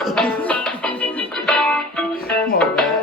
Come on, man.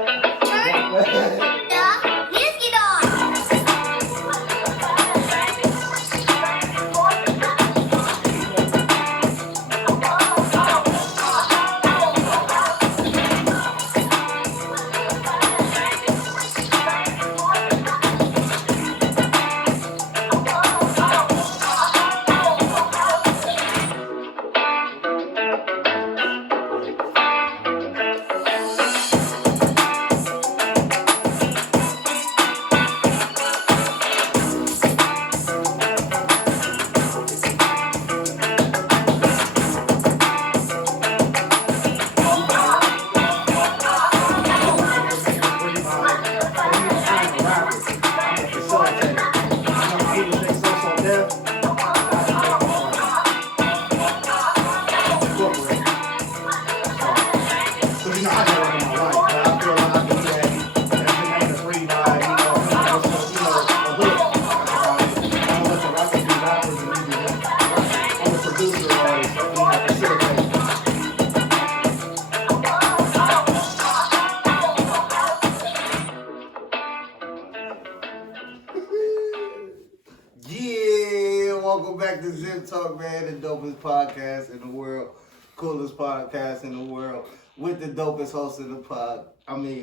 Welcome back to Zip Talk, man, the dopest podcast in the world, coolest podcast in the world, with the dopest host in the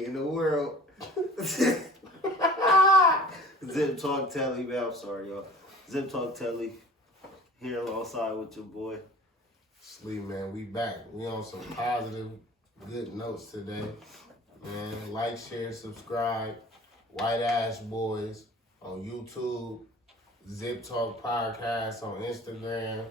in the world. Zip Talk Telly, man, I'm sorry, y'all. Zip Talk Telly, here alongside with your boy. Sleep, man, we back. We on some positive, good notes today. Man, like, share, subscribe. Whiteashboyz on YouTube. Zip Talk Podcast on Instagram.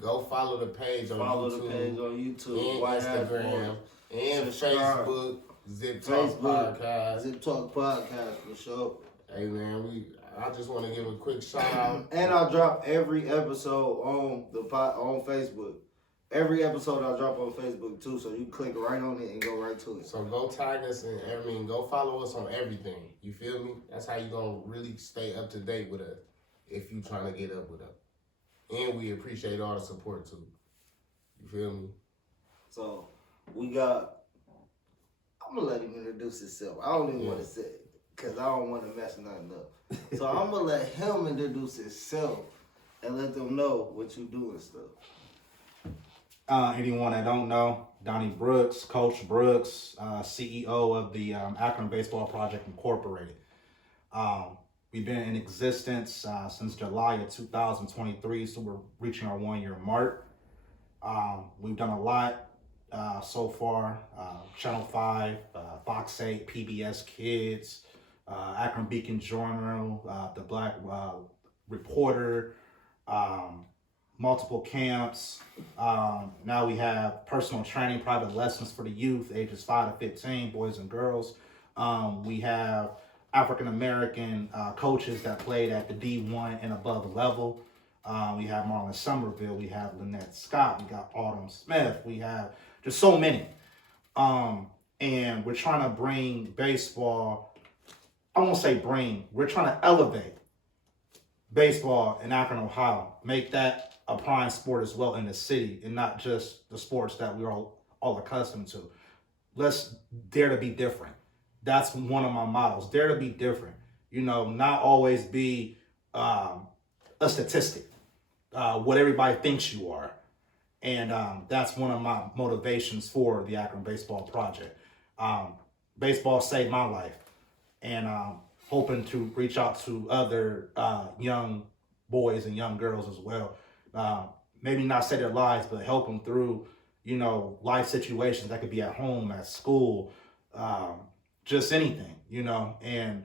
Go follow the page on YouTube. And Instagram. And Facebook. Zip Talk Podcast. Zip Talk Podcast for sure. Hey man, I just want to give a quick shout out. And I drop every episode on on Facebook. Every episode I drop on Facebook too, so you click right on it and go right to it. So go tag us and go follow us on everything. You feel me? That's how you gonna really stay up to date with us if you trying to get up with us. And we appreciate all the support too. You feel me? So I'm gonna let him introduce himself. I don't even want to say it because I don't want to mess nothing up. So I'm gonna let him introduce himself and let them know what you do and stuff. Anyone that don't know, Donny Brooks, Coach Brooks, CEO of the Akron Baseball Project Incorporated. We've been in existence since July of 2023, so we're reaching our 1-year mark. We've done a lot so far. Channel 5, Fox 8, PBS Kids, Akron Beacon Journal, The Black Reporter, multiple camps. Now we have personal training, private lessons for the youth, ages 5 to 15, boys and girls. We have African-American coaches that played at the D1 and above level. We have Marlon Somerville, we have Lynette Scott, we got Autumn Smith, we have just so many. And we're trying to bring baseball, I won't say bring, we're trying to elevate baseball in Akron, Ohio, make that a prime sport as well in the city and not just the sports that we're all accustomed to. Let's dare to be different. That's one of my models. Dare to be different. You know, not always be a statistic, what everybody thinks you are. And that's one of my motivations for the Akron Baseball Project. Baseball saved my life. And hoping to reach out to other young boys and young girls as well. Maybe not save their lives, but help them through, life situations that could be at home, at school, just anything, and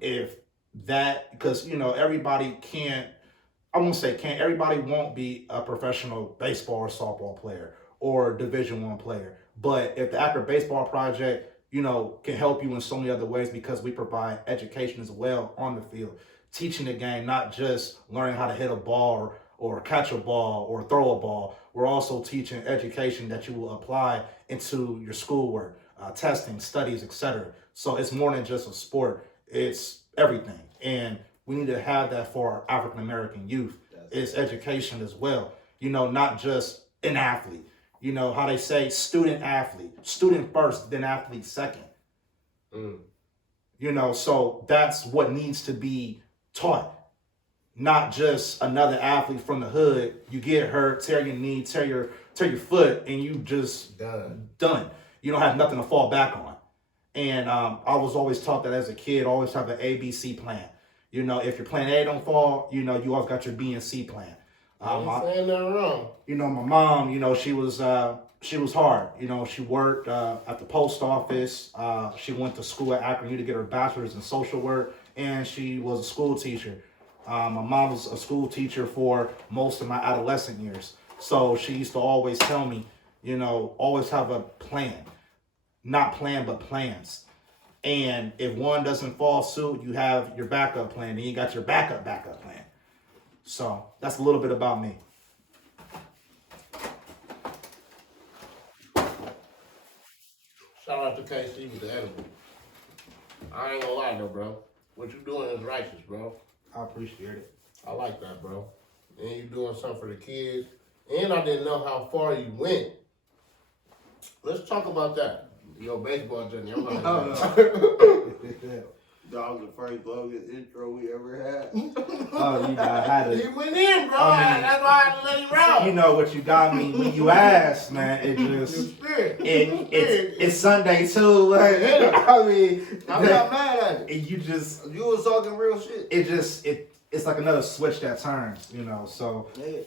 if that, because, everybody can't, I won't say can't, everybody won't be a professional baseball or softball player or Division I player. But if the Akron Baseball Project, can help you in so many other ways because we provide education as well on the field, teaching the game, not just learning how to hit a ball or catch a ball or throw a ball. We're also teaching education that you will apply into your schoolwork, testing, studies, etc. So it's more than just a sport. It's everything. And we need to have that for our African-American youth. It's education as well. Not just an athlete. You know how they say student athlete, student first, then athlete second. You know, so that's what needs to be taught. Not just another athlete from the hood. You get hurt, tear your knee, tear your foot, and you just done. You don't have nothing to fall back on. And I was always taught that as a kid, always have an ABC plan. You know, if your plan A don't fall, you know, you always got your B and C plan. Saying nothing wrong. You know, my mom, you know, she was hard. You know, she worked at the post office. She went to school at Akron to get her bachelor's in social work, and she was a school teacher. My mom was a school teacher for most of my adolescent years. So she used to always tell me, you know, always have a plan. Not plan, but plans. And if one doesn't fall suit, you have your backup plan. Then you got your backup plan. So that's a little bit about me. Shout out to KC with the edible. I ain't gonna lie though, bro. What you doing is righteous, bro. I appreciate it. I like that, bro. And you doing something for the kids. And I didn't know how far you went. Let's talk about that. Your baseball journey. I'm like, That was the first longest intro we ever had. Oh, you had it. He went in, bro. I mean, that's why I had to let him roll. You know what you got me when you asked, man. It just it's Sunday too. Like, I mean, I'm not mad at it. You just You was talking real shit. It's like another switch that turns, you know. So Yeah.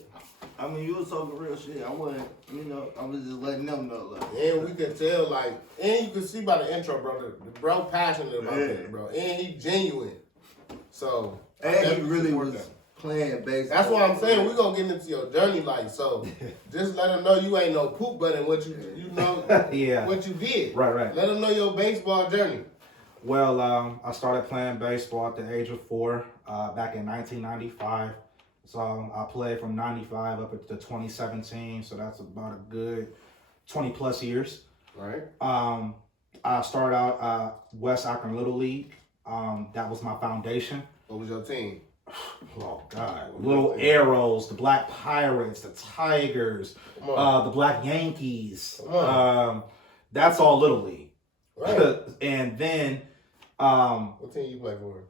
I mean, you was talking real shit. I wasn't, you know, I was just letting them know, like. And we could tell, like, and you could see by the intro, bro, the bro passionate about that, bro. And he genuine. So, And he really was playing baseball. That's why I'm saying we're going to get into your journey, like, so just let them know you ain't no poop button, what you know, yeah, what you did. Right. Let them know your baseball journey. Well, I started playing baseball at the age of 4 back in 1995. So I played from 95 up to 2017. So that's about a good 20 plus years. Right. I started out West Akron Little League. That was my foundation. What was your team? Oh God! Little Arrows, the Black Pirates, the Tigers, the Black Yankees. That's all Little League. Right. And then, what team you play for?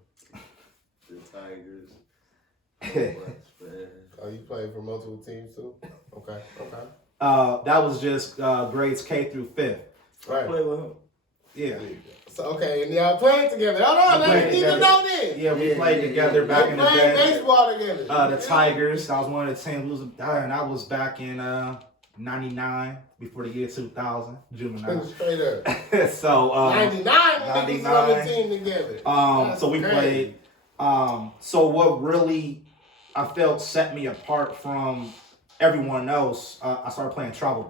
The Tigers. Oh, you played for multiple teams too? Okay. That was just grades K through 5th. Right. Play with him. Yeah. So, okay, and y'all played together. Hold on, let me even know this. Yeah, we played together back in the day. Baseball together. The Tigers, that was one of the teams. And I was back in 99, before the year 2000, juvenile. Straight up. So 99, 99. We on the team together. So we played. So what really I felt set me apart from everyone else, I started playing travel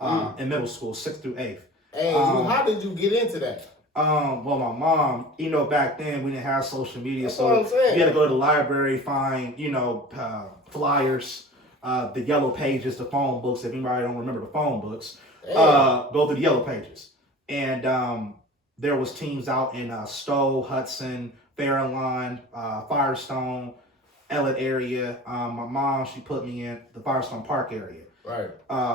ball in middle school, 6th through 8th. Hey, how did you get into that? Well, my mom, you know, back then we didn't have social media, That's so what I'm saying. you had to go to the library, find, you know, flyers, the yellow pages, the phone books. If anybody don't remember the phone books, go through the yellow pages. And there was teams out in Stowe, Hudson, Fairlawn, Firestone, Ellet area. My mom, she put me in the Firestone Park area. Right.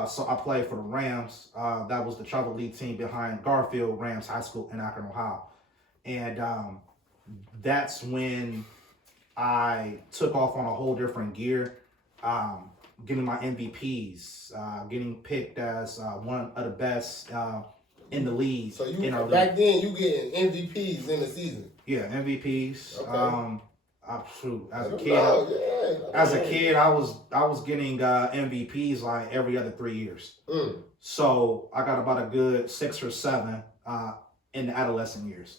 So I played for the Rams. That was the travel league team behind Garfield Rams High School in Akron, Ohio. And that's when I took off on a whole different gear, getting my MVPs, getting picked as one of the best in the league. So you back then you getting MVPs in the season. Yeah, MVPs. Okay. As a kid, I was getting MVPs like every other 3 years. So I got about a good 6 or 7 in the adolescent years.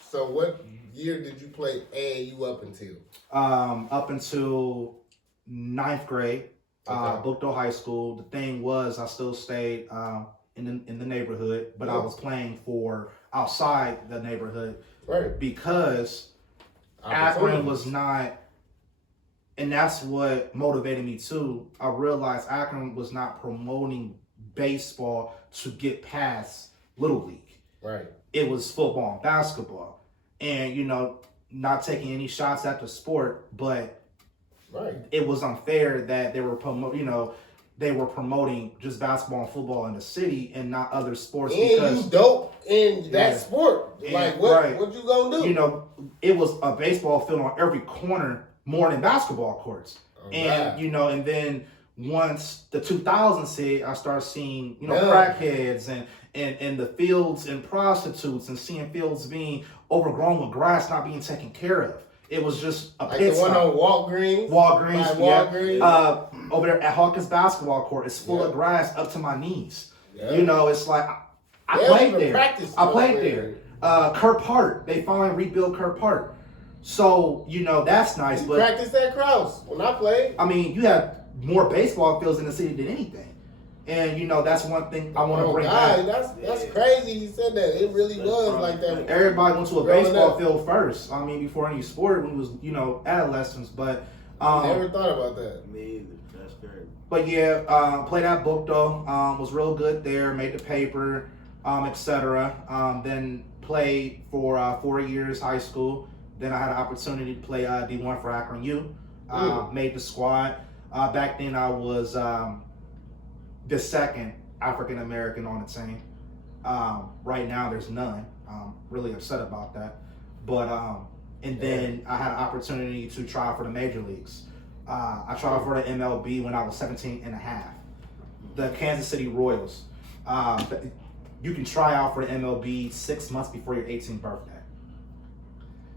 So what year did you play AAU up until? Up until 9th grade, Okay. Bookdo High School. The thing was, I still stayed in the neighborhood, but I was playing for outside the neighborhood, Right. Because Akron was not, and that's what motivated me too. I realized Akron was not promoting baseball to get past Little League. Right. It was football and basketball. And, you know, not taking any shots at the sport, but right. it was unfair that they were promoting, you know, they were promoting just basketball and football in the city and not other sports. And because you dope in that sport. Like, what you gonna do? You know, it was a baseball field on every corner more than basketball courts. And, you know, and then once the 2000s hit, I started seeing, you know, crackheads and the fields and prostitutes, and seeing fields being overgrown with grass not being taken care of. It was just a like pit the one stop. on Walgreens. Over there at Hawkins basketball court, it's full of grass up to my knees. Yeah. You know, it's like I played there. I played there. Kerr Park, they finally rebuilt Kerr Park. So, you know, that's nice. You but practiced at Krause when I played. I mean, you have more baseball fields in the city than anything. And, you know, that's one thing I want to bring back. That's crazy you said that. It really was like that. Everybody went to a baseball field first. I mean, before any sport, when it was, you know, adolescents. But never thought about that. Me either. That's crazy. But yeah, played that book though. Was real good there. Made the paper, etc. Then played for 4 years high school. Then I had an opportunity to play D1 for Akron U. Made the squad. Back then I was the second African American on the team. Right now there's none. Really upset about that. But and then I had an opportunity to try out for the major leagues. I tried out for the MLB when I was 17 and a half. The Kansas City Royals. You can try out for the MLB 6 months before your 18th birthday.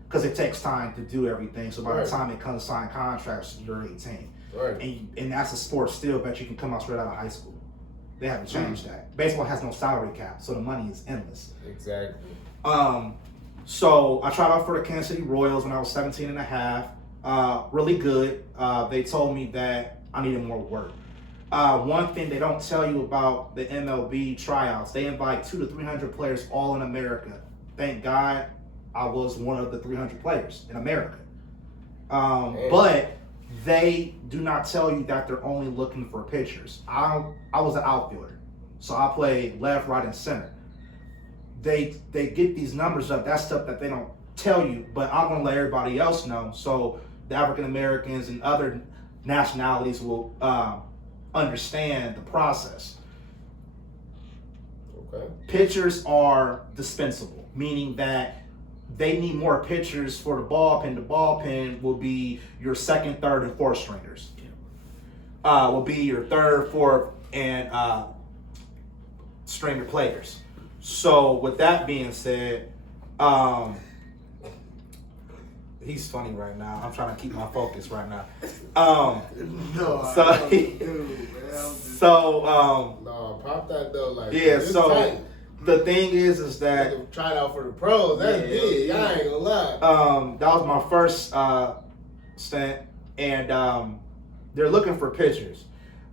Because it takes time to do everything. So by the time it comes to sign contracts, you're 18. Right. And that's a sport still, but you can come out straight out of high school. They haven't changed that. Baseball has no salary cap, so the money is endless. Exactly. So I tried out for the Kansas City Royals when I was 17 and a half. Really good. They told me that I needed more work. One thing they don't tell you about the MLB tryouts, they invite 200 to 300 players all in America. Thank God I was one of the 300 players in America. But they do not tell you that they're only looking for pitchers. I was an outfielder, so I played left, right, and center. They get these numbers up. That's stuff that they don't tell you, but I'm gonna let everybody else know, so the African Americans and other nationalities will understand the process. Okay. Pitchers are dispensable, meaning that they need more pitchers for the bullpen. The bullpen will be your second, third, and fourth stringers. Will be your third, fourth, and stringer players. So with that being said, he's funny right now. I'm trying to keep my focus right now. No, pop that though. Like, yeah. So tight. The thing is that tried out for the pros. That's big. I ain't gonna lie. That was my first stint, and they're looking for pitchers.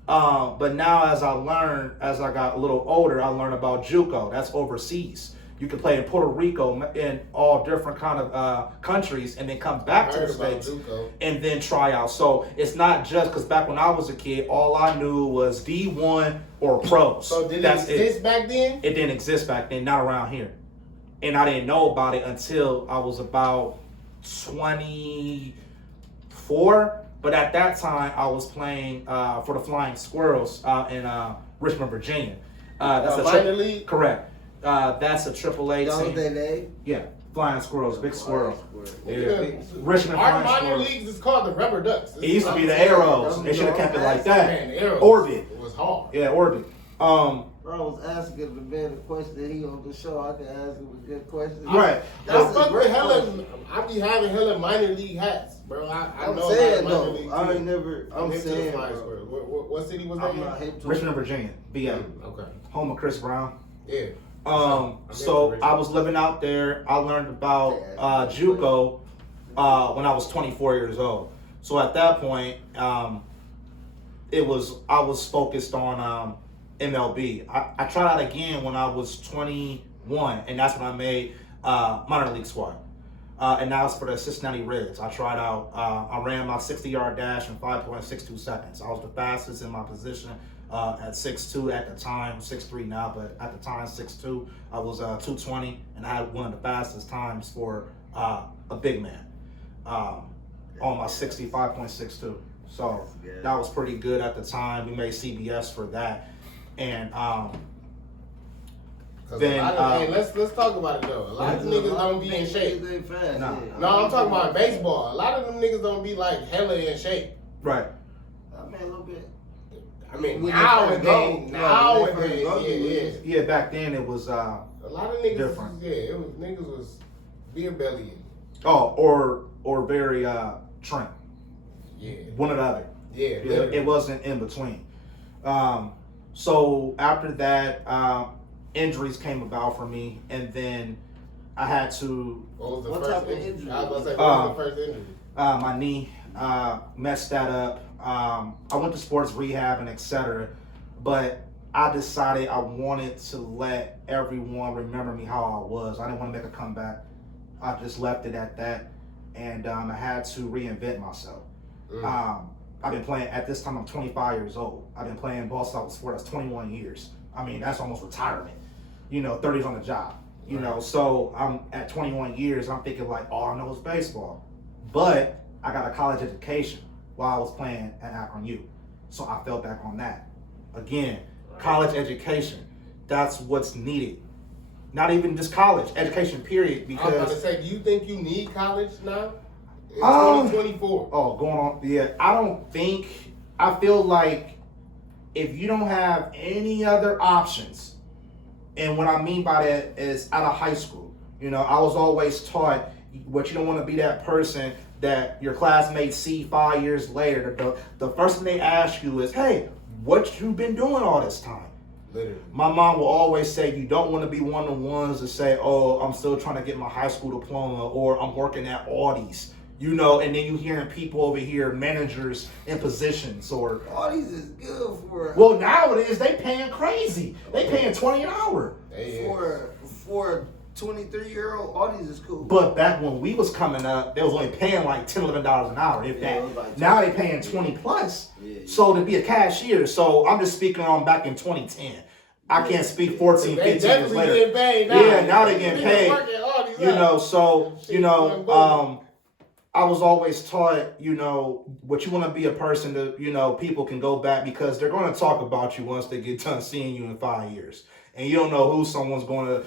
But now, as I learned, as I got a little older, I learned about JUCO. That's overseas. You can play in Puerto Rico, in all different kind of countries, and then come back to the States and then try out. So it's not just because back when I was a kid, all I knew was D1 or pros. So did it exist back then? It didn't exist back then, not around here. And I didn't know about it until I was about 24. But at that time, I was playing for the Flying Squirrels in Richmond, Virginia. That's a minor league? Correct. That's a AAA That was team. their name? Yeah, Flying Squirrels, big squirrel. Yeah. Richmond Our Flying minor Squirrels. leagues is called the Rubber Ducks. It used to be the Arrows. They should have kept it like that. Man, the Arrows Orbit. It was hard. Yeah, Orbit. Bro, I was asking the man a question that he on the show. I can ask him a good question. Right. I fuck with hella. I be having hella minor league hats, bro. I I'm know saying minor though, league I ain't teams. never. I'm hip to the saying, Flying bro, Squirrels. What city was that I'm in? not hip to Richmond, Virginia. BA. Okay. Home of Chris Brown. Yeah. So I was living out there. I learned about JUCO when I was 24 years old. So at that point, I was focused on MLB. I tried out again when I was 21, and that's when I made minor league squad. And that was for the Cincinnati Reds. I tried out. I ran my 60-yard dash in 5.62 seconds. I was the fastest in my position. At 6'2" at the time, 6'3" now, but at the time 6'2", I was 220, and I had one of the fastest times for a big man on my 65.62. So that was pretty good at the time. We made CBS for that. And then hey, let's talk about it though. A lot of niggas don't be in shape. No, I'm talking about baseball. A lot of them niggas don't be like hella in shape. Right. I mean, a little bit. I mean, When nowadays, Yeah, back then it was a lot of niggas, different. Niggas was beer bellying. Oh, or very trim. Yeah. One or the other. Yeah. It wasn't in between. So after that, injuries came about for me, and then I had to. What was the What first type of injury? injury? I was about to say, what was the first injury? My knee, messed that up. I went to sports rehab and etc. But I decided I wanted to let everyone remember me how I was. I didn't want to make a comeback. I just left it at that, and I had to reinvent myself. I've been playing, at this time I'm 25 years old. I've been playing ball style sport, that's 21 years. I mean, that's almost retirement. 30's on the job. So I'm at 21 years, I'm thinking like, all I know is baseball. But I got a college education while I was playing at Akron U. So I fell back on that. Again, college education, that's what's needed. Not even just college, education period. Because I was about to say, do you think you need college now? In 2024. Oh, going on, yeah. I feel like if you don't have any other options, and what I mean by that is out of high school, I was always taught what you don't want to be that person that your classmates see 5 years later. The first thing they ask you is, hey, what you been doing all this time? Literally. My mom will always say you don't want to be one of the ones to say, oh, I'm still trying to get my high school diploma, or I'm working at Aldi's. And then you hearing people over here, managers in positions, or All these is good for. well, nowadays they paying crazy. They paying $20 an hour. For 23-year-old, all these is cool. But back when we was coming up, they was only paying like $10, $11 an hour, if Yeah, it that. was like Now they paying 20 plus. Yeah. So to be a cashier, so I'm just speaking on back in 2010. I can't speak 14, 15 years later. Getting paid now. Yeah, now they getting paid. I was always taught, what you want to be a person to, people can go back because they're going to talk about you once they get done seeing you in 5 years. And you don't know who someone's going to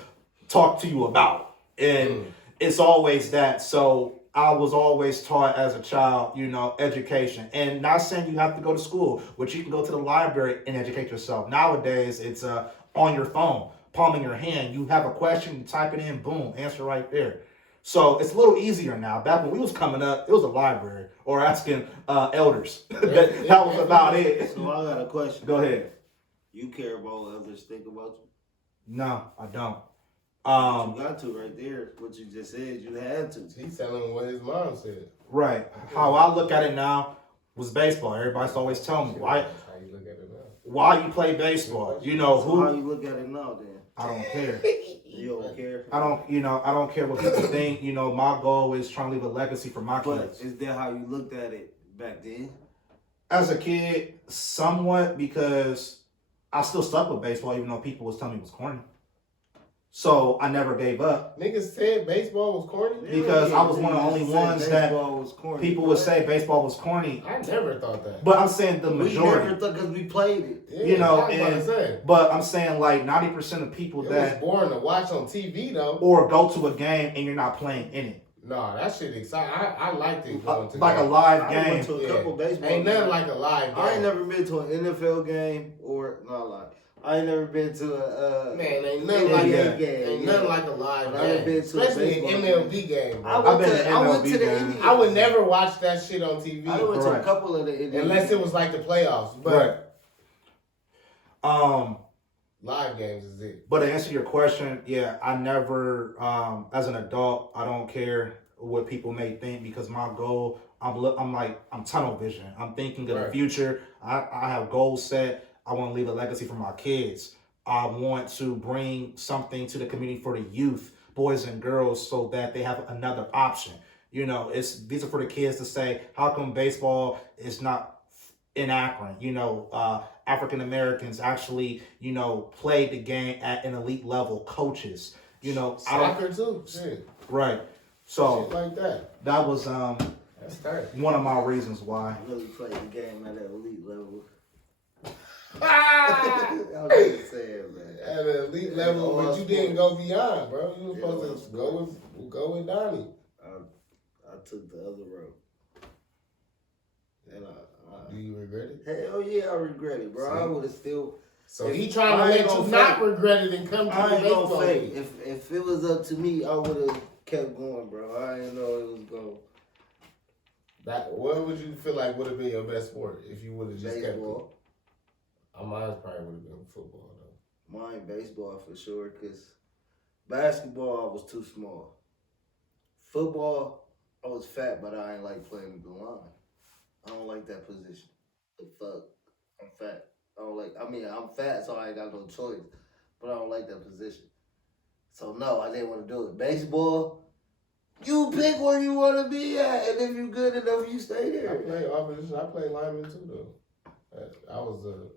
talk to you about. And it's always that. So I was always taught as a child, education. And not saying you have to go to school, but you can go to the library and educate yourself. Nowadays, it's on your phone, palm in your hand. You have a question, you type it in, boom, answer right there. So it's a little easier now. Back when we was coming up, it was a library or asking elders. that was about it. So I got a question. Go ahead. You care about what others think about you? No, I don't. You got to right there. What you just said, you had to. He's telling what his mom said. Right. How I look at it now was baseball. Everybody's always telling me why you look at it now. Why you play baseball. So how you look at it now then? I don't care. You don't care? I don't care what people think. My goal is trying to leave a legacy for my kids. But is that how you looked at it back then? As a kid, somewhat, because I still stuck with baseball even though people was telling me it was corny. So I never gave up. Niggas said baseball was corny? Because I was one of the only ones that people would say baseball was corny. I never thought that. But I'm saying the majority. We never thought because we played it. Yeah, but I'm saying like 90% of people it was boring to watch on TV though. Or go to a game and you're not playing in it. No, that shit exciting. I liked it going to like a live game. I went to a couple baseball Ain't nothing games. like a live game. I ain't never been to an NFL game or not live. I ain't never been to a ain't nothing like that game. Ain't nothing like a live game. I've been to especially an MLB game. I went to the Indians. I would never watch that shit on TV. I went to a couple of the Indians. Unless it was like the playoffs. But live games is it. But to answer your question, yeah, I never as an adult, I don't care what people may think because my goal, I'm tunnel vision. I'm thinking of the future. I have goals set. I want to leave a legacy for my kids. I want to bring something to the community for the youth, boys and girls, so that they have another option. These are for the kids to say, how come baseball is not in Akron? African Americans actually, played the game at an elite level. Coaches, soccer too. Shit. Right. So shit like that. That was That's tight. One of my reasons why. I really played the game at that elite level. Ah! I'm just saying, man. At an elite level, All but you didn't sports. go beyond, bro. You were Yeah, all supposed to go with Donny. I took the other road. And Do you regret it? hell yeah, I regret it, bro. See? I would have still. So If- he trying to I ain't let you gonna not fake- regret it and come to I the ain't gonna baseball fake. league. If it was up to me, I would have kept going, bro. I didn't know it was going. What would you feel like would have been your best sport if you would have just kept it? Baseball. Mine probably would have been football though. Mine baseball for sure, because basketball I was too small. Football, I was fat, but I ain't like playing the line. I don't like that position. The fuck? I'm fat. I'm fat, so I ain't got no choice. But I don't like that position. So no, I didn't want to do it. Baseball, you pick where you want to be at, and if you good enough, you stay I there. play opposition. I play lineman too though. I was a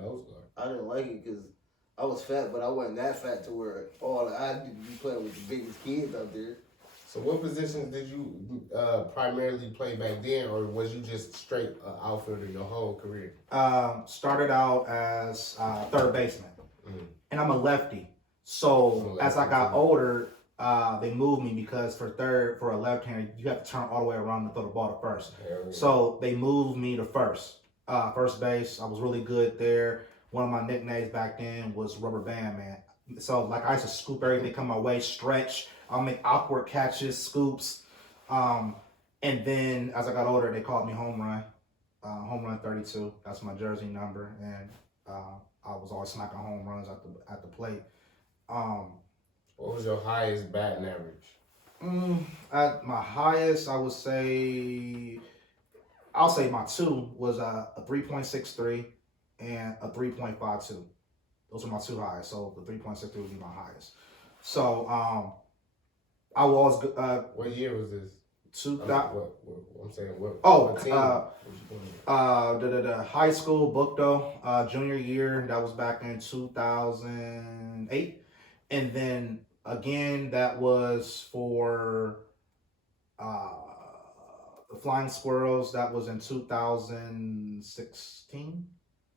nose guard. I didn't like it because I was fat, but I wasn't that fat to where I did be playing with the biggest kids out there. So what positions did you primarily play back then, or was you just straight outfielder your whole career? Started out as third baseman, and I'm a lefty. So as I got older, they moved me because for a left-hander, you have to turn all the way around to throw the ball to first. Yeah. So they moved me to first base. I was really good there. One of my nicknames back then was Rubber Band Man. So like I used to scoop everything come my way, stretch. I'll make awkward catches, scoops. And then as I got older, they called me home run 32. That's my jersey number, and I was always smacking home runs at the plate. What was your highest batting average? At my highest, I'll say my two was a 3.63 and a 3.52. Those are my two highest. So the 3.63 would be my highest. So I was What year was this? I'm saying what? Oh, what team? the high school bookdo junior year. That was back in 2008, and then again that was for the Flying Squirrels. That was in 2016.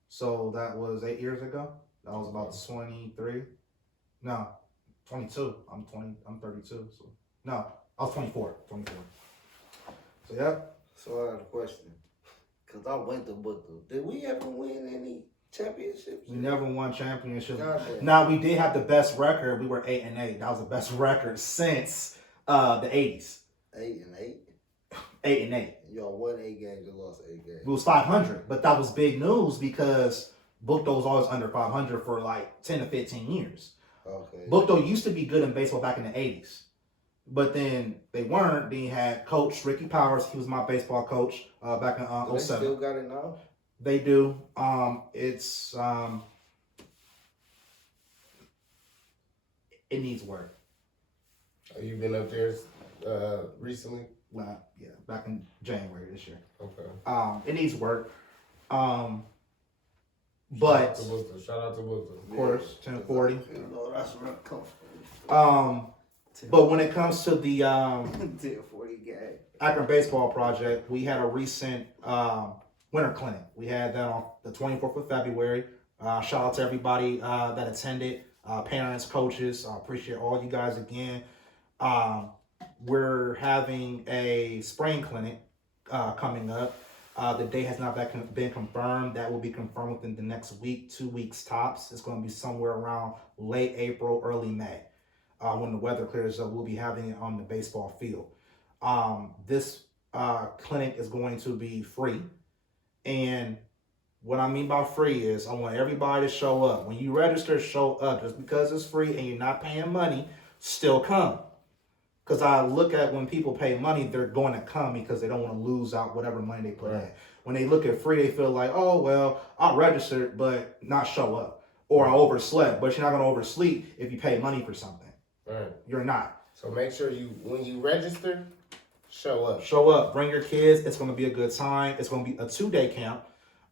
So that was 8 years ago. That was about 23. No, 22. I'm 32. So no, I was 24. So yeah. So I got a question. Because I went to Bookto. Did we ever win any championships? We never won championships. Goddamn. Now we did have the best record. We were 8-8. That was the best record since the 80s. 8-8? 8-8. Y'all won 8 games and lost 8 games. It was 500, but that was big news because Bookto was always under 500 for like 10 to 15 years. Okay. Bookto used to be good in baseball back in the 80s, but then they weren't. Then you had Coach Ricky Powers. He was my baseball coach back in Do they 07. still got it now? They do. It's it needs work. Have you been up there recently? Well, yeah, back in January this year. Okay. It needs work. But Shout out to Bookto. of course, 1040. You know, that's where I come from. But when it comes to the 1040 game. Akron Baseball Project, we had a recent winter clinic. We had that on the 24th of February. Shout out to everybody that attended, parents, coaches. I appreciate all you guys again. We're having a spring clinic coming up. The date has not been confirmed. That will be confirmed within the next week, 2 weeks tops. It's going to be somewhere around late April, early May. When the weather clears up, we'll be having it on the baseball field. This clinic is going to be free. And what I mean by free is I want everybody to show up. When you register, show up. Just because it's free and you're not paying money, still come. Because I look at when people pay money, they're going to come because they don't want to lose out whatever money they put in. When they look at free, they feel like, oh, well, I'll register, but not show up. Or I overslept, but you're not going to oversleep if you pay money for something. Right. You're not. So make sure when you register, show up. Show up. Bring your kids. It's going to be a good time. It's going to be a 2-day camp.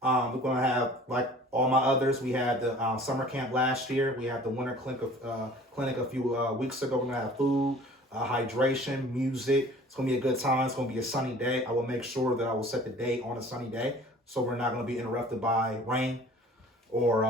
We're going to have, like all my others, we had the summer camp last year. We had the winter clinic a few weeks ago. We're going to have food. hydration, music. It's going to be a good time. It's going to be a sunny day. I will make sure that I will set the date on a sunny day so we're not going to be interrupted by rain. Or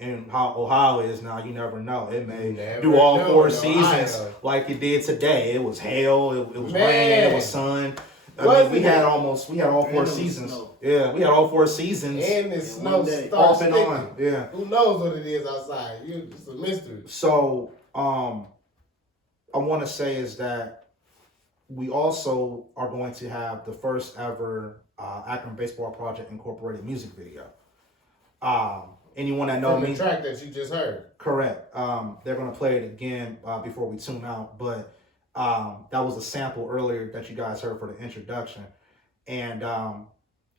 and how Ohio is now, you never know. It may do all 4 seasons like it did today. It was hail, it was rain, it was sun. I mean, we had all 4 seasons. Yeah, we had all 4 seasons. And the snow off and on. Yeah. Who knows what it is outside? It's a mystery. So I want to say is that we also are going to have the first ever Akron Baseball Project Incorporated music video. Anyone that knows me, the track that you just heard. Correct. They're gonna play it again before we tune out. But that was a sample earlier that you guys heard for the introduction. And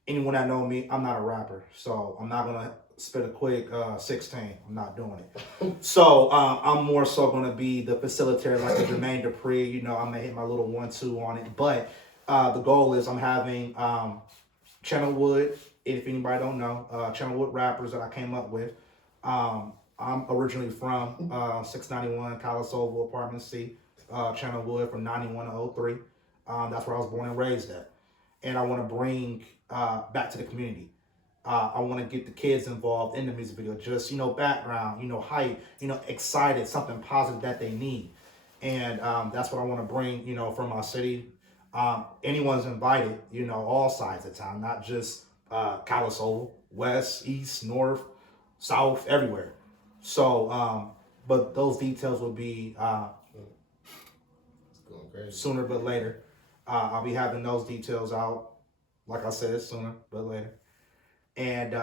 anyone that knows me, I'm not a rapper, so I'm not gonna spit a quick 16. I'm not doing it. So I'm more so gonna be the facilitator, like a Jermaine Dupri. You know, I'm gonna hit my little 1-2 on it. But the goal is I'm having Channelwood. If anybody don't know, Channelwood rappers that I came up with. I'm originally from 691 Collis Oval, Apartment C, Channelwood from 91 to 03. That's where I was born and raised at. And I want to bring back to the community. I want to get the kids involved in the music video. Just, background, hype, excited, something positive that they need. And that's what I want to bring, from my city. Anyone's invited, all sides of town, not just Collis Oval, west, east, north, south, everywhere. So, but those details will be sooner but later. I'll be having those details out, like I said, sooner but later. And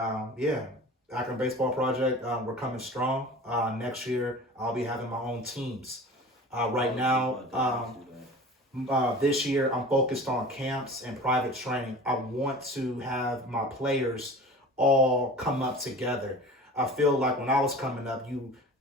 Akron Baseball Project, we're coming strong. Next year, I'll be having my own teams. Right now, this year, I'm focused on camps and private training. I want to have my players all come up together. I feel like when I was coming up,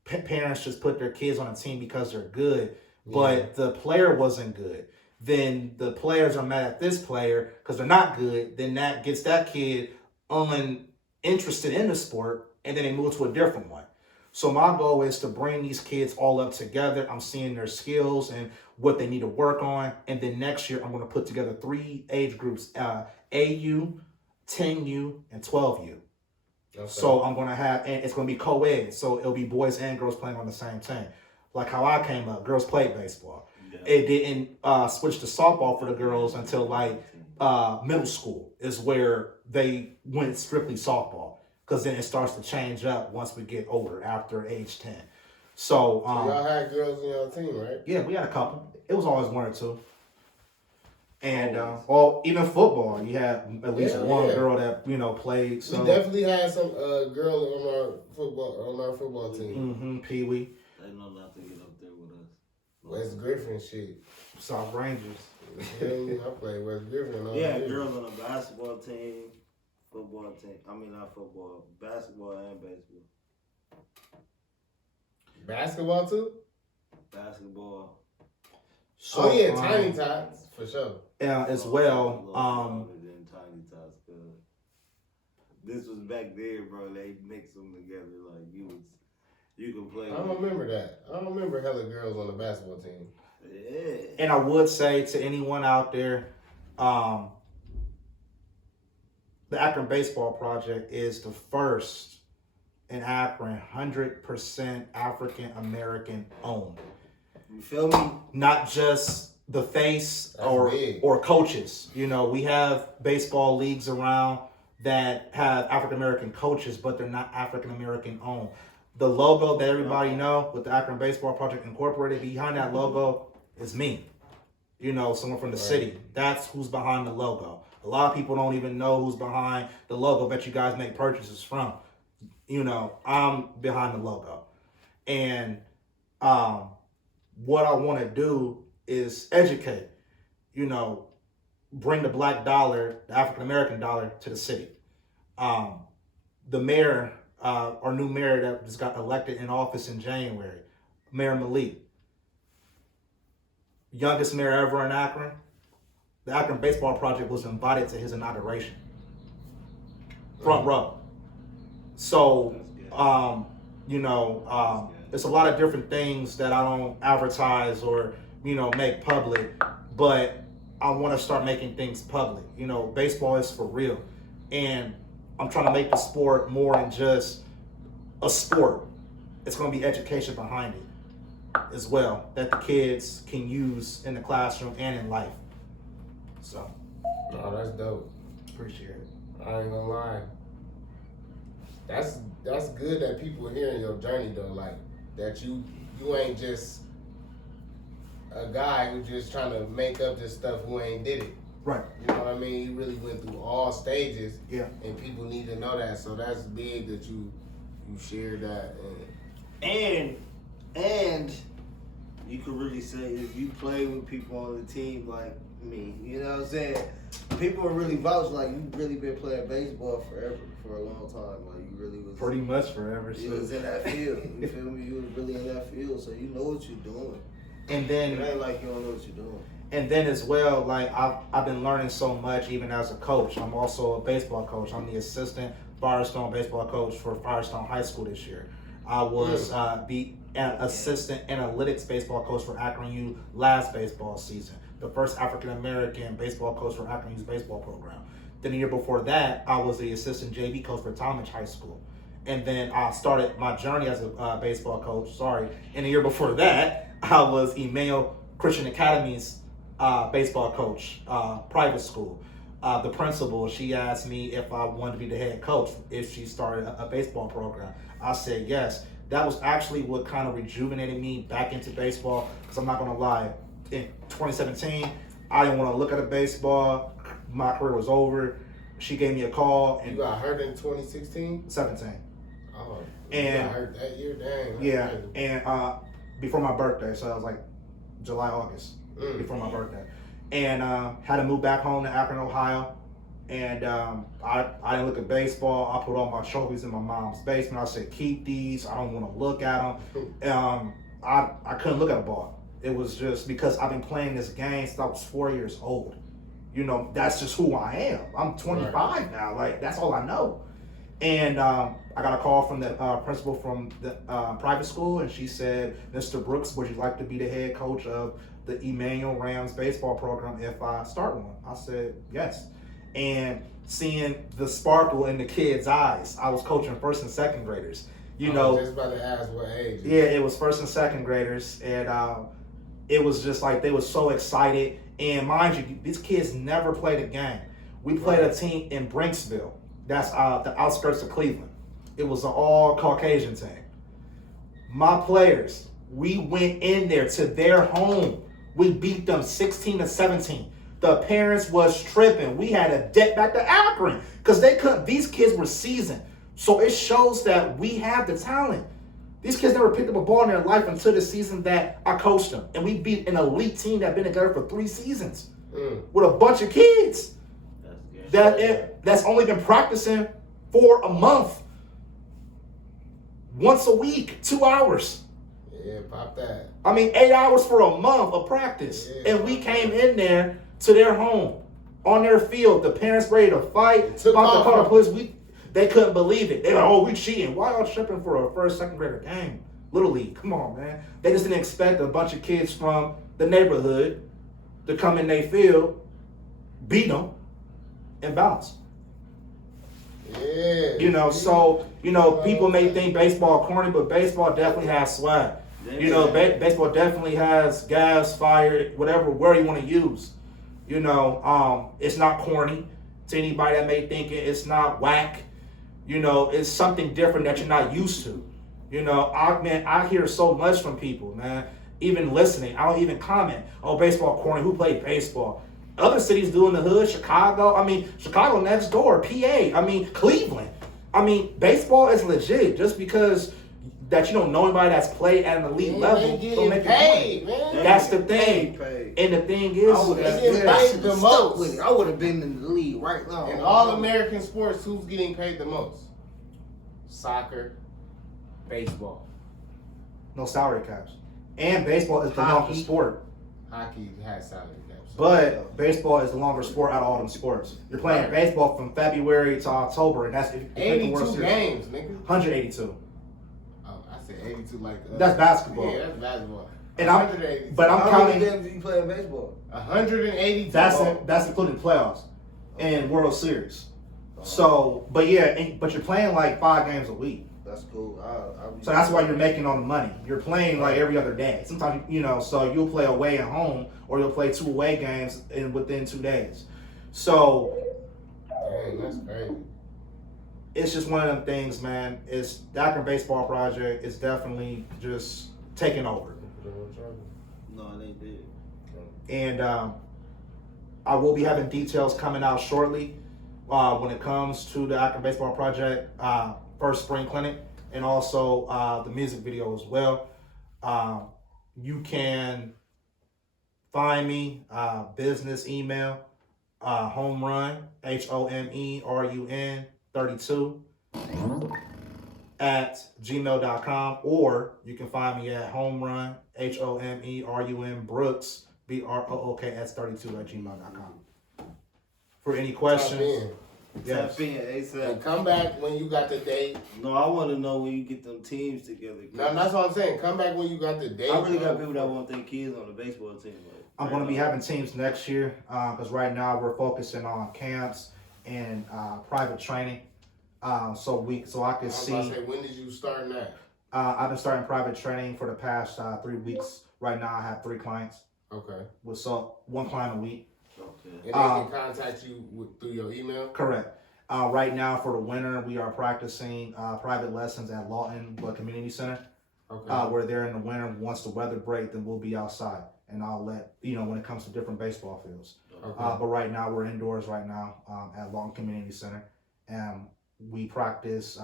parents just put their kids on a team because they're good, but the player wasn't good. Then the players are mad at this player because they're not good. Then that gets that kid uninterested in the sport, and then they move to a different one. So my goal is to bring these kids all up together. I'm seeing their skills and what they need to work on. And then next year, I'm going to put together 3 age groups, AU, 10U, and 12U. Okay. So I'm going to have, and it's going to be co-ed. So it'll be boys and girls playing on the same team. Like how I came up, girls played baseball. Yeah. It didn't switch to softball for the girls until like middle school is where they went strictly softball. Because then it starts to change up once we get older, after age 10. So y'all had girls on your team, right? Yeah, we had a couple. It was always 1 or 2. And even football, you had at least one girl that played. So we definitely had some girls on our football team. Pee Wee. They know not to get up there with us. West Griffin shit. South Rangers. I played West Griffin. Girls on the basketball team. Football team. I mean, not football. Basketball and baseball. Basketball too? Basketball. So, Tiny Tots for sure. Yeah, as well. Tiny Tots, cause this was back there, bro. They mixed them together like you can play. I don't remember that. I don't remember hella girls on the basketball team. Yeah. And I would say to anyone out there, the Akron Baseball Project is the first in Akron 100% African American owned. You feel me? Not just the face or coaches. We have baseball leagues around that have African American coaches, but they're not African American owned. The logo that everybody know with the Akron Baseball Project Incorporated, behind that logo is me. Someone from the city. That's who's behind the logo. A lot of people don't even know who's behind the logo that you guys make purchases from. I'm behind the logo. And what I want to do is educate, bring the black dollar, the African-American dollar to the city. The mayor, our new mayor that just got elected in office in January, Mayor Malik, youngest mayor ever in Akron. The Akron Baseball Project was invited to his inauguration. Front row. So, it's a lot of different things that I don't advertise or make public, but I want to start making things public. Baseball is for real, and I'm trying to make the sport more than just a sport. It's going to be education behind it as well that the kids can use in the classroom and in life. So, No, that's dope. appreciate it. I ain't gonna lie. That's good that people are hearing your journey though, like that you ain't just a guy who just trying to make up this stuff who ain't did it. Right. You know what I mean? You really went through all stages. Yeah. And people need to know that. So that's big that you shared that. And you could really say if you play with people on the team like me, you know what I'm saying? People are really vouch like you really been playing baseball forever, for a long time. Like you really was Pretty much forever. You was in that field. You feel me? You was really in that field, so you know what you're doing. And then It ain't like you don't know what you're doing. And then as well, like I've been learning so much even as a coach. I'm also a baseball coach. I'm the assistant Firestone baseball coach for Firestone High School this year. I was the assistant analytics baseball coach for Akron U last baseball season. The first African American baseball coach for Akron U's baseball program. Then the year before that, I was the assistant JV coach for Talmadge High School. And then I started my journey as a baseball coach. And the year before that, I was Emmanuel Christian Academy's baseball coach, private school. The principal, she asked me if I wanted to be the head coach if she started a baseball program. I said yes. That was actually what kind of rejuvenated me back into baseball, because I'm not going to lie. In 2017, I didn't want to look at a baseball. My career was over. She gave me a call. And you got hurt in 2016? 17. Oh, and you got hurt that year? Dang. Yeah, Crazy. and before my birthday, so I was like July, August, before my birthday. And had to move back home to Akron, Ohio. And I didn't look at baseball. I put all my trophies in my mom's basement. I said, keep these. I don't want to look at them. I couldn't look at a ball. It was just because I've been playing this game since I was 4 years old. That's just who I am. I'm 25 now. Like, that's all I know. And I got a call from the principal from the private school, and she said, Mr. Brooks, would you like to be the head coach of the Emmanuel Rams baseball program if I start one? I said, yes. And seeing the sparkle in the kids' eyes, I was coaching first and second graders. I was just about to ask what age. Yeah, it was first and second graders, and it was just like they were so excited. And mind you, these kids never played a game. We played a team in Brinksville. That's the outskirts of Cleveland. It was an all Caucasian team. My players, we went in there to their home. We beat them 16-17. The parents was tripping. We had to dip back to Akron because they couldn't. These kids were seasoned. So it shows that we have the talent. These kids never picked up a ball in their life until the season that I coached them. And we beat an elite team that been together for 3 seasons with a bunch of kids that's only been practicing for a month. Once a week, 2 hours. Yeah, pop that. 8 hours for a month of practice. Yeah, and we came in there to their home, on their field. The parents ready to fight. About to call the police. They couldn't believe it. They were like, oh, we cheating. Why y'all tripping for a first, second grader game? Little League, come on, man. They just didn't expect a bunch of kids from the neighborhood to come in their field, beat them, and bounce. Yeah. People may think baseball corny, but baseball definitely has swag. Baseball definitely has gas, fire, whatever word you want to use. It's not corny to anybody that may think it's not whack. It's something different that you're not used to. I hear so much from people, man. Even listening, I don't even comment. Oh, baseball corny. Who played baseball? Other cities do in the hood. Chicago next door. PA. Cleveland. Baseball is legit. Just because that you don't know anybody that's played at an elite level, don't make paid, man. That's the thing. And the thing is, paid the most. I would have been in the league right now. In all American sports, who's getting paid the most? Soccer, baseball. No salary caps. And baseball is the longer sport. Hockey has salary caps. But baseball is the longer sport out of all them sports. You're playing baseball from February to October, and that's 82 games, nigga. 182. Oh, I said 82 like... that's basketball. Yeah, that's basketball. And 180. but I'm How many counting. games do you play in baseball? 180. That's including playoffs and World Series. So, but yeah, but you're playing like 5 games a week. That's cool. So that's why you're making all the money. You're playing like every other day. Sometimes, so you'll play away at home, or you'll play 2 away games within 2 days. So, Dang, that's crazy. it's just one of them things, man. It's the Akron Baseball Project is definitely just taking over. No, they did. And I will be having details coming out shortly when it comes to the Akron Baseball Project first spring clinic, and also the music video as well. You can find me business email homerun HOMERUN 32 at gmail.com, or you can find me at homerun HOMERUN Brooks BROOKS 32 at gmail.com. For any questions, yes. Tap in ASAP. And come back when you got the date. No, I want to know when you get them teams together. No, that's what I'm saying. Come back when you got the date. I really got people that want their kids on the baseball team. I'm going to be having teams next year because right now we're focusing on camps and private training. So I could see. I was about to say, when did you start that? I've been starting private training for the past 3 weeks. Right now I have 3 clients. Okay. With 1 client a week. Okay. And they can contact you through your email? Correct. Right now for the winter, we are practicing private lessons at Lawton Community Center. Okay. Where they're in the winter. Once the weather breaks, then we'll be outside. And I'll let, when it comes to different baseball fields. Okay. But right now, we're indoors right now at Lawton Community Center. And we practice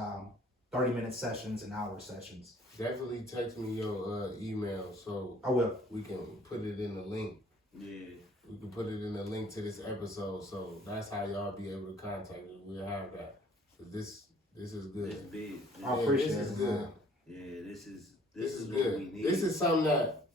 30-minute sessions and hour sessions. Definitely text me your email so I will. We can put it in the link. Yeah. We can put it in the link to this episode, so that's how y'all be able to contact us. We'll have that. This is good. It's big. I appreciate this is it, good. man. Yeah, this is good. what we need. This is something that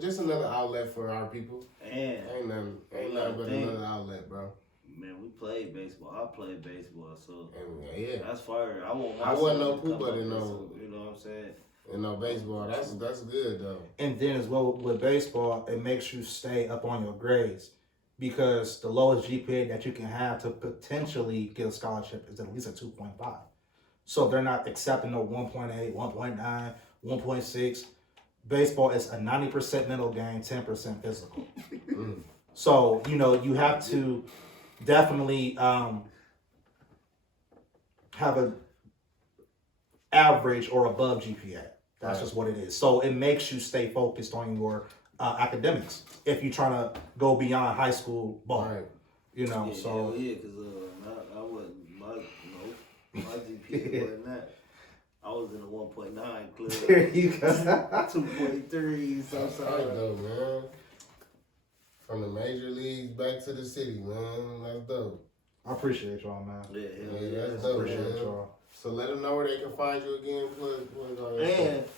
just another outlet for our people. And Ain't nothing but another outlet, bro. man, we played baseball. I played baseball, so And yeah, that's fire. I want my I wasn't son no to come poop, but up you know. with some, you know what I'm saying? and no baseball. That's good though. And then as well with baseball, it makes you stay up on your grades because the lowest GPA that you can have to potentially get a scholarship is at least a 2.5. So they're not accepting no 1.8, 1.9, 1.6. Baseball is a 90% mental game, 10% physical. So, you have to definitely have a average or above GPA. That's just what it is. So it makes you stay focused on your academics if you're trying to go beyond high school ball. Right. So yeah, because I wasn't my GPA wasn't that. I was in a 1.9 club. There you go. 2.3 That's something. right though, man. From the major leagues back to the city, man. That's dope. I appreciate y'all, man. Yeah, that's dope, Appreciate man. y'all. So let them know where they can find you again. Plug all your And stuff.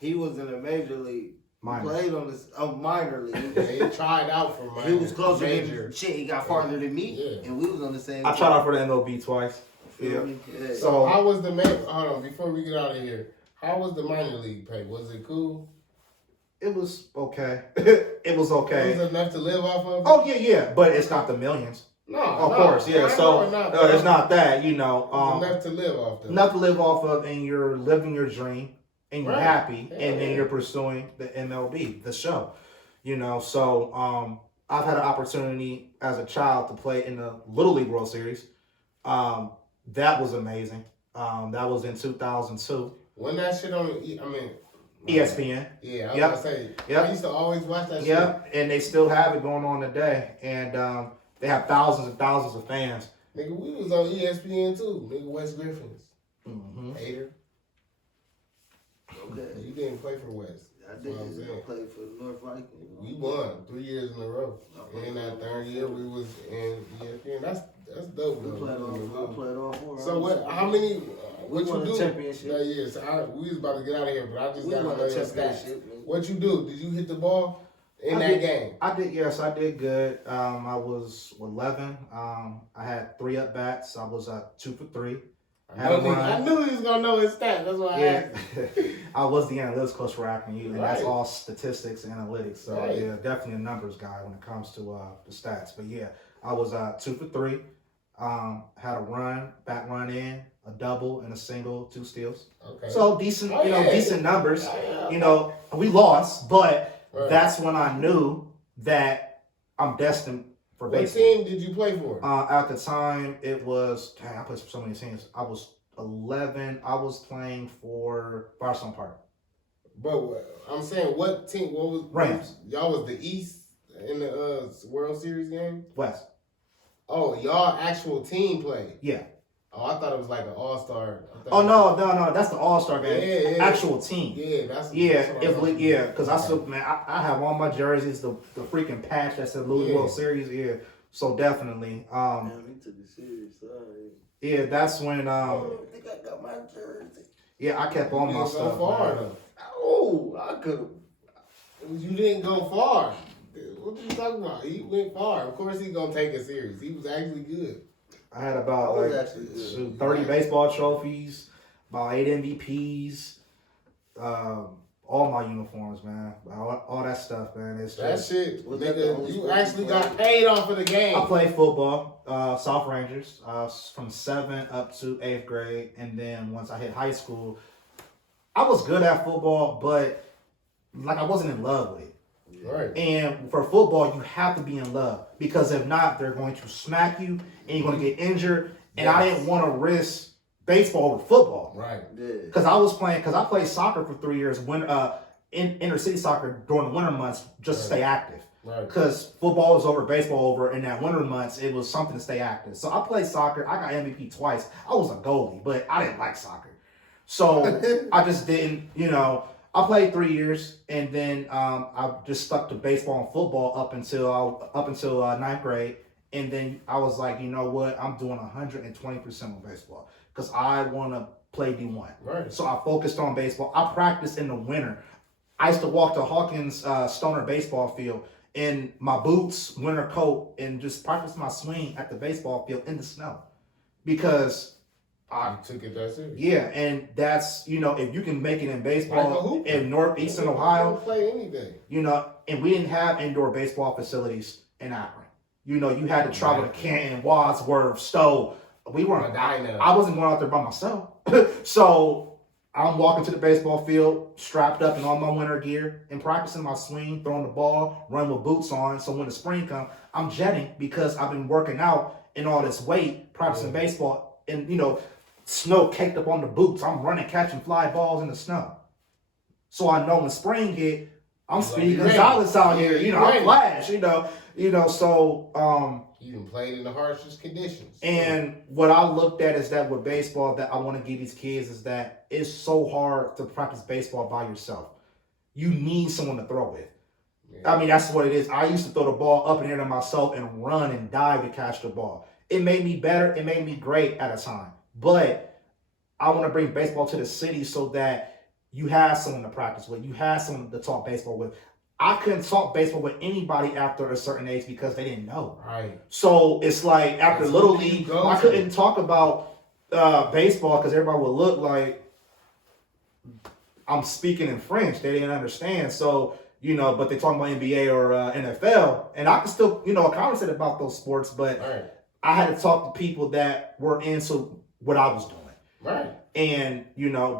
he was in a major league. Minor. He played on this minor league. Yeah, he tried out for minor. He was closer major. than shit. He got farther than me, Yeah. and we was on the same. I tried out for the MLB twice. Feel me? Yeah. So how was the hold on, before we get out of here, how was the minor league pay? Was it cool? It was okay. It was okay. Was it enough to live off of? Oh yeah, but it's not the millions. No, Of course, yeah. I So know it's not that, It's enough to live off of. enough to live off of, and you're living your dream, and you're Right. happy, Yeah, and then yeah. you're pursuing the MLB, the show. So I've had an opportunity as a child to play in the Little League World Series. That was amazing. That was in 2002. When that shit on, ESPN. Yeah, I was Yep. gonna say. Yep. I used to always watch that Yep, and they still have it going on today, and they have thousands and thousands of fans. shit. Nigga, we was on ESPN too. Nigga, Wes Griffins. Mm-hmm. Hater. Okay. You didn't play for West. I That's did. what I'm saying. I played for the North Vikings. We won 3 years in a row. In that third year, we was in ESPN. That's dope, We though. played all 4. So what? How many? We What you won a do? championship. That year. So we was about to get out of here, but I just We got to won know a your stats. championship. What you do? Did you hit the ball in I that did. game? I did, yes, I did good. I was 11. I had 3 at bats. I was 2 for 3, I knew he was gonna know his stats. That's why I asked. I was the analytics coach for Akron U, and that's Right. all statistics and analytics. So Right. yeah, definitely a numbers guy when it comes to the stats. But yeah, I was 2 for 3. Had a run, back run in, a double, and a single, 2 steals. Okay. So decent, decent numbers. Yeah. We lost, but Right. that's when I knew that I'm destined for What baseball. team did you play for? At the time, it was, I played for so many teams. I was 11. I was playing for Firestone Park. But I'm saying, what team? What was Rams. Y'all was the East in the World Series game. West. Oh, y'all actual team played. Yeah. Oh, I thought it was like an All-Star. Oh no, that's the All-Star game. Yeah. Actual team. Yeah, that's because I still, man, I have all my jerseys, the freaking patch that said Louis World Series. Yeah, so definitely. Man, we took it serious. Sorry. Yeah, that's when. I think I got my jersey. Yeah, I kept all my didn't stuff. go far Man. though. Oh, I could have. You didn't go far. What you talking about? He went far. Of course, he gonna take it serious. He was actually good. I had about I was like actually good. 30 baseball trophies, about 8 MVPs, all my uniforms, man, all that stuff, man. It's That just, shit, Was that the nigga. only You sport actually you got played? paid off of the game. I played football, South Rangers, from 7th up to 8th grade, and then once I hit high school, I was good at football, but like I wasn't in love with it. Right. And for football, you have to be in love because if not, they're going to smack you and you're going to get injured. And I didn't want to risk baseball over football. Right. Yeah. Because I played soccer for 3 years, in inner city soccer during the winter months just to stay active. Right. Because football was over, baseball over, and that winter months it was something to stay active. So I played soccer. I got MVP twice. I was a goalie, but I didn't like soccer, so I just didn't. I played 3 years, and then I just stuck to baseball and football up until 9th grade. And then I was like, you know what? I'm doing 120% on baseball because I want to play D1. Right. So I focused on baseball. I practiced in the winter. I used to walk to Hawkins Stoner baseball field in my boots, winter coat, and just practice my swing at the baseball field in the snow. Because You took it that serious. yeah, and that's, if you can make it in Like a baseball hooper. in northeastern You Ohio, don't play anything. and we didn't have indoor baseball facilities in Akron. You had to travel to Canton, Wadsworth, Stowe. We weren't. I wasn't going out there by myself. So I'm walking to the baseball field, strapped up in all my winter gear, and practicing my swing, throwing the ball, running with boots on. So when the spring comes, I'm jetting because I've been working out in all this weight, practicing baseball, and snow caked up on the boots. I'm running, catching fly balls in the snow. So I know when spring hit, I'm Speedy Gonzalez out here. I flash. So You even played in the harshest conditions. and what I looked at is that with baseball that I want to give these kids is that it's so hard to practice baseball by yourself. You need someone to throw with. Yeah. I mean, that's what it is. I used to throw the ball up in the air to myself and run and dive to catch the ball. It made me better. It made me great at a time. But I want to bring baseball to the city so that you have someone to practice with. You have someone to talk baseball with. I couldn't talk baseball with anybody after a certain age because they didn't know. Right. So it's like after That's Little who you League, go I to. couldn't talk about baseball because everybody would look like I'm speaking in French. They didn't understand. So, but they talking about NBA or NFL. And I could still, conversate about those sports, but Right. I had to talk to people that were into what I was doing. Right. And,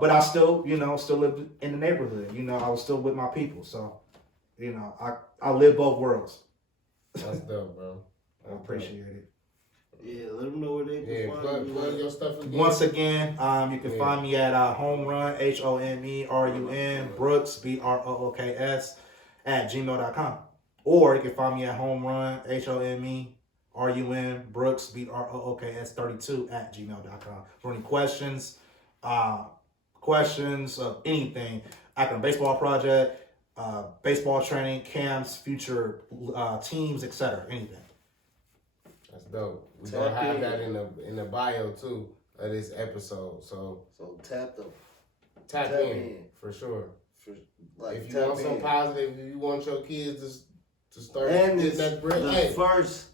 but I still, still lived in the neighborhood. I was still with my people. So, I live both worlds. That's dope, bro. I appreciate it. Yeah, let them know where they can find you. Plug your stuff again. Once again, you can find me at Home Run, HOMERUN, Brooks, BROOKS, at gmail.com. Or you can find me at Home Run, HOMERUN, Brooks, BROOKS 32 at gmail.com. For any questions of anything, Akron Baseball Project, baseball training, camps, future teams, etc. Anything. That's dope. We're gonna have that in the bio too of this episode. So tap in for sure. If you want some positive, if you want your kids to start and getting that bread, the first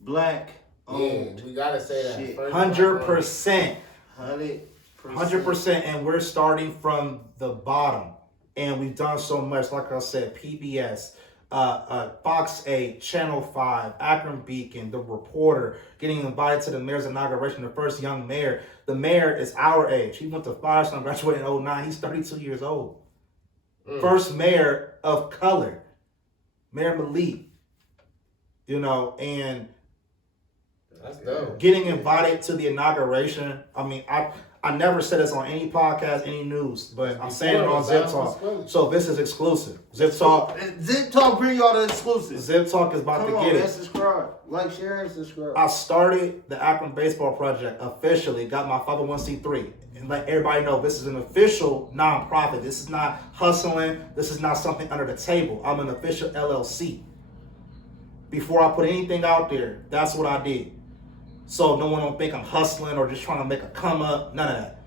black owned. We gotta say that. Shit. 100%. 100%, and we're starting from the bottom, and we've done so much. Like I said, PBS, Fox 8, Channel 5, Akron Beacon, The Reporter, getting invited to the mayor's inauguration, the first young mayor. The mayor is our age. He went to Firestone, graduated in 2009. He's 32 years old. First mayor of color, Mayor Malik. You know, and that's dope. Getting invited to the inauguration. I mean, I never said this on any podcast, any news, but I'm saying it on Zip Talk. So this is exclusive. Zip Talk. Zip Talk bring y'all the exclusive. Zip Talk is about to get it. Subscribe. Like, share, and subscribe. I started the Akron Baseball Project officially, got my 501c3. And let everybody know this is an official nonprofit. This is not hustling. This is not something under the table. I'm an official LLC. Before I put anything out there, that's what I did. So no one don't think I'm hustling or just trying to make a come up. None of that.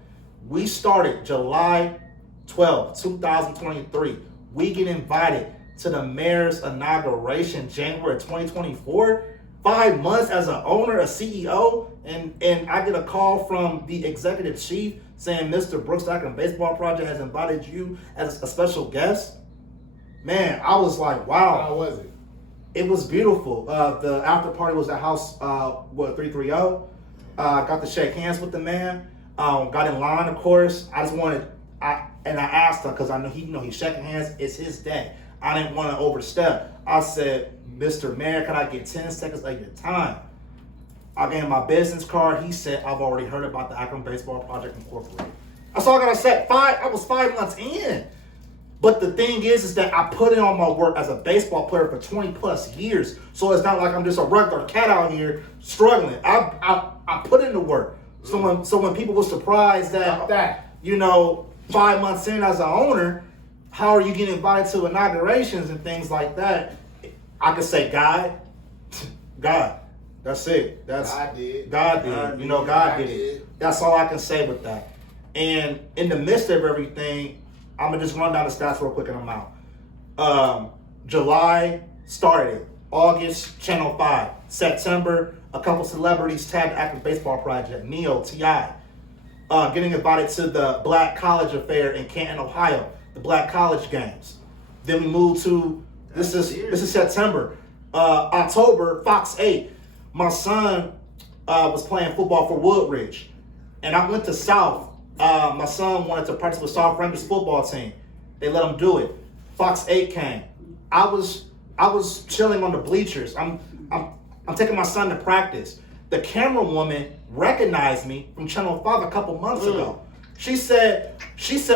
We started July 12, 2023. We get invited to the mayor's inauguration January 2024. 5 months as an owner, a CEO, and I get a call from the executive chief saying Mr. Brooks Akron Baseball Project has invited you as a special guest. Man, I was like, wow. How was it? It was beautiful. The after party was at House 330. Got to shake hands with the man. Got in line, of course. I asked him because I know he's shaking hands. It's his day. I didn't want to overstep. I said, Mr. Mayor, can I get 10 seconds of your time? I gave him my business card. He said, I've already heard about the Akron Baseball Project Incorporated. That's all I gotta say. I was 5 months in. But the thing is that I put in all my work as a baseball player for 20 plus years. So it's not like I'm just a regular cat out here struggling. I put in the work. So when people were surprised that, 5 months in as an owner, how are you getting invited to inaugurations and things like that? I could say God. That's it. God did. God did it. That's all I can say with that. And in the midst of everything, I'm going to just run down the stats real quick and I'm out. July started. August, Channel 5. September, a couple celebrities tagged Akron Baseball Project. Neo, T.I. Getting invited to the Black College Affair in Canton, Ohio. The Black College Games. Then we moved to, this is September. October, Fox 8. My son was playing football for Woodridge. And I went to South. My son wanted to practice with South Rangers football team. They let him do it. Fox 8 came. I was chilling on the bleachers. I'm taking my son to practice. The camera woman recognized me from Channel 5 a couple months ago. She said,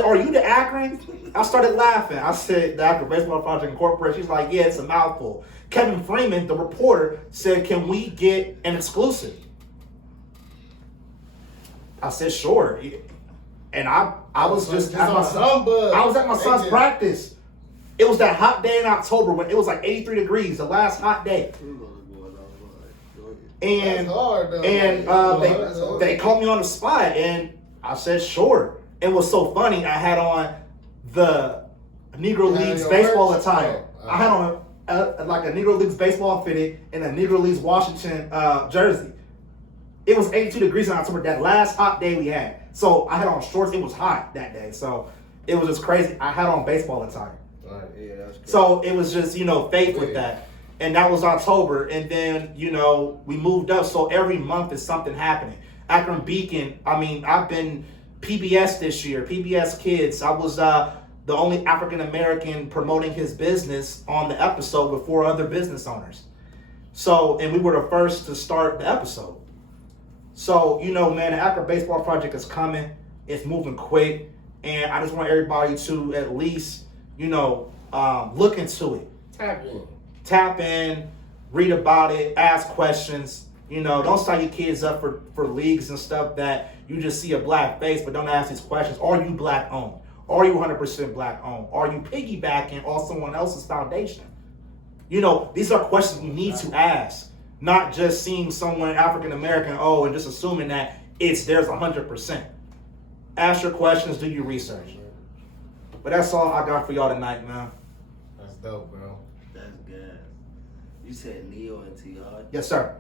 are you the Akron? I started laughing. I said, the Akron Baseball Project Incorporated. She's like, yeah, it's a mouthful. Kevin Freeman, the reporter, said, can we get an exclusive? I said, sure. And I was just at my son's practice. It was that hot day in October when it was like 83 degrees, the last hot day. And they called me on the spot and I said, sure. It was so funny. I had on the Negro Leagues baseball attire. I had on like a Negro Leagues baseball fitted and a Negro Leagues Washington jersey. It was 82 degrees in October, that last hot day we had. So I had on shorts. It was hot that day. So it was just crazy. I had on baseball attire. Yeah, that's crazy. So it was just, faith with that. And that was October. And then, we moved up. So every month is something happening. Akron Beacon, I've been PBS this year, PBS Kids. I was the only African-American promoting his business on the episode with 4 other business owners. So, and we were the first to start the episode. So, man, the Akron Baseball Project is coming. It's moving quick. And I just want everybody to at least, look into it. Tap in, read about it, ask questions. Don't sign your kids up for leagues and stuff that you just see a black face, but don't ask these questions. Are you black owned? Are you 100% black owned? Are you piggybacking on someone else's foundation? These are questions we need to ask. Not just seeing someone African-American, and just assuming that it's theirs 100%. Ask your questions, do your research. But that's all I got for y'all tonight, man. That's dope, bro. That's good. You said Neo and T.I.? Yes, sir.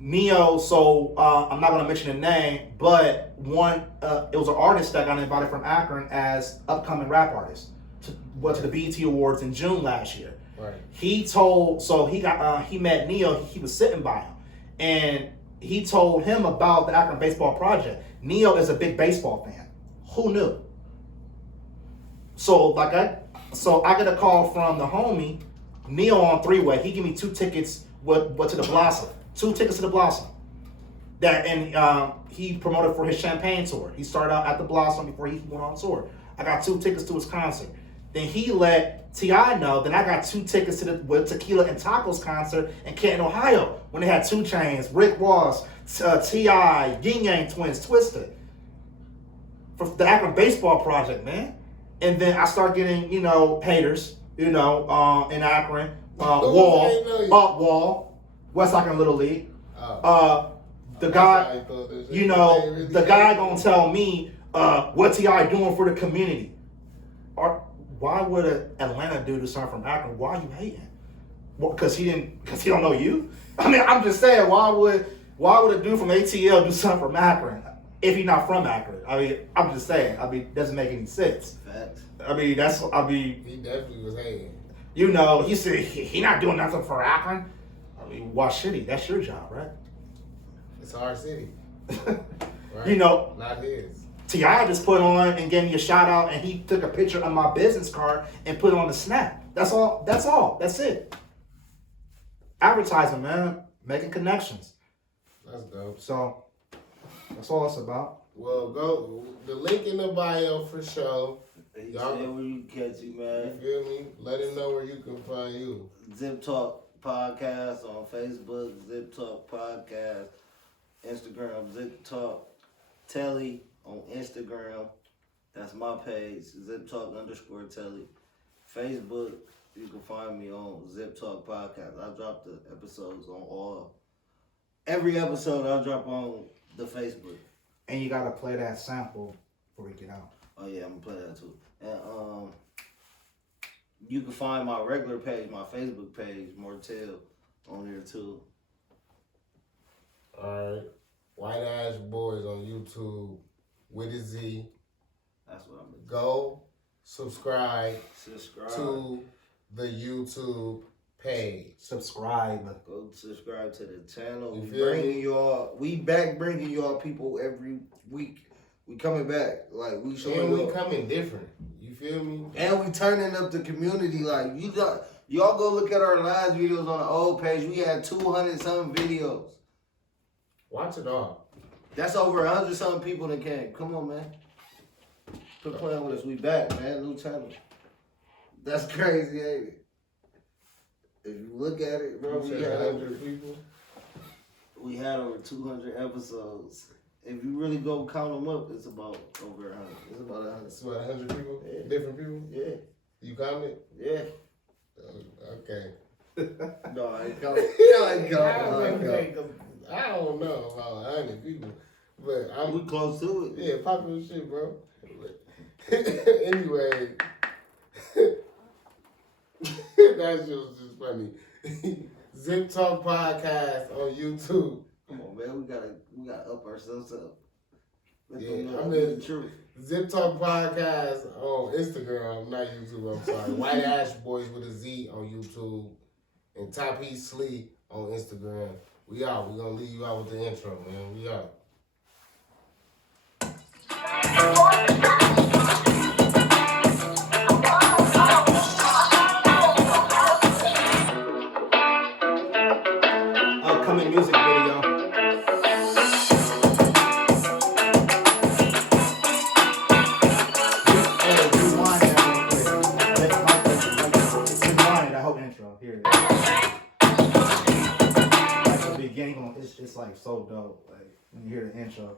Neo, so I'm not gonna mention the name, but it was an artist that got invited from Akron as upcoming rap artist to the BET Awards in June last year. Right. He met Neo, he was sitting by him, and he told him about the Akron Baseball Project. Neo is a big baseball fan. Who knew? So I get a call from the homie, Neo on three-way. He gave me 2 tickets to the Blossom. 2 tickets to the Blossom. He promoted for his Champagne tour. He started out at the Blossom before he went on tour. I got 2 tickets to his concert. Then he let T.I. know. Then I got 2 tickets to the Tequila and Tacos concert in Canton, Ohio, when they had 2 Chainz, Rick Ross, T.I., Yin Yang Twins, Twisted. For the Akron Baseball Project, man. And then I start getting, haters, in Akron. Wall, West Akron Little League. The guy, the guy gonna tell me what T.I. doing for the community. Why would an Atlanta dude who's from Akron? Why are you hating? Because he don't know you. I mean, I'm just saying, why would a dude from ATL do something from Akron if he's not from Akron? I mean, I'm just saying. I mean, it doesn't make any sense. Facts. I mean, he definitely was hating. He said he not doing nothing for Akron. I mean, why should he? That's your job, right? It's our city. Right? Not his. T.I. just put on and gave me a shout out, and he took a picture of my business card and put it on the Snap. That's all. That's it. Advertising, man. Making connections. That's dope. So, that's all it's about. Well, go the link in the bio for sure. Y'all know where you can catch you, man. You feel me? Let him know where you can find you. Zip Talk Podcast on Facebook, Zip Talk Podcast, Instagram, Zip Talk Telly on Instagram. That's my page, Zip Talk _Telly. Facebook, you can find me on Zip Talk Podcast. I drop the episodes on every episode I drop on the Facebook. And you gotta play that sample before we get out. Oh yeah, I'm gonna play that too. And you can find my regular page, my Facebook page, Mortel, on there too. Alright. Whiteashboyz on YouTube with a Z. That's what I'm gonna do. Go subscribe Subscribe. to the YouTube page. Subscribe. Go subscribe to the channel. You We feel me? bringing y'all. We back bringing y'all people every week. We coming back. Like we showing And we up. coming different. You feel me? And we turning up the community. Like y'all go look at our last videos on the old page. We had 200 something videos. Watch it all. That's over 100 something people that came. Come on, man. Quit playing with us. We back, man. New channel. That's crazy, ain't it? If you look at it, bro, You said 100 people. we had over 200 episodes. If you really go count them up, it's about over 100. It's about 100. It's about 100 people? Yeah. Different people? Yeah. You counted? Yeah. Okay. No, I ain't counting. I ain't counting. I don't know about 100 people, but We close to it. yeah, popular shit, bro. Anyway, that shit was just funny. Zip Talk Podcast on YouTube. Come on, man. We gotta up ourselves up. Let Yeah, them know I mean- the truth. Zip Talk Podcast on Instagram, not YouTube, I'm sorry. Whiteashboyz with a Z on YouTube. And Top Heat Slee on Instagram. We out. We're gonna leave you out with the intro, man. We out. Upcoming music video. Rewind that real quick. Rewind that whole intro. Here it is. Like the beginning, it's like so dope. Like when you hear the intro.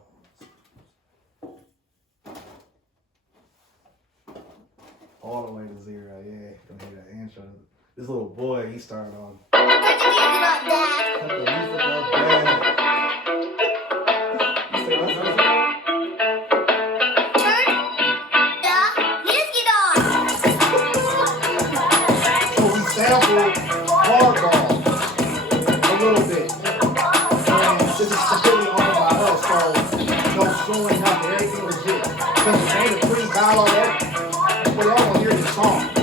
All the way to 0, yeah. Gonna hear that intro. This little boy, he started on. So we sampled hardball a little bit. And Talk.